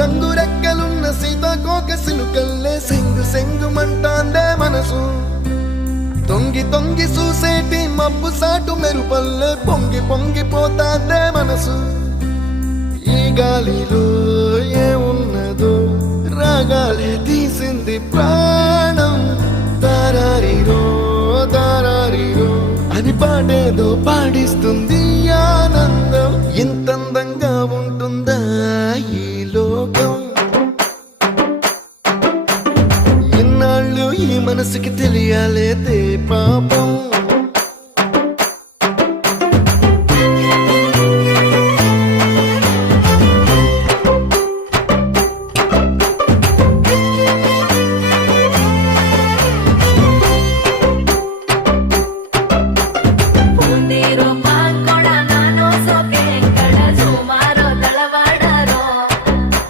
రంగు రెక్కలున్న సీతాకోక సిలుకల్లే సెంగు సెంగుమంటాందే మనసు తొంగి తొంగి చూసేటి మబ్బు సాటు మెరుపల్లే పొంగి పొంగిపోతాందే మనసు ఈ గాలిలో ఏమున్నదో రాగాలే తీసింది ప్రాణం దారారిరో దారారిరో అని పాడేదో పాడిస్తుంది ఆనందం ఇంతందంగా ఉంటుందా ఈ లోకం ఇన్నాళ్ళు ఈ మనసుకి తెలియాలేదే పాపం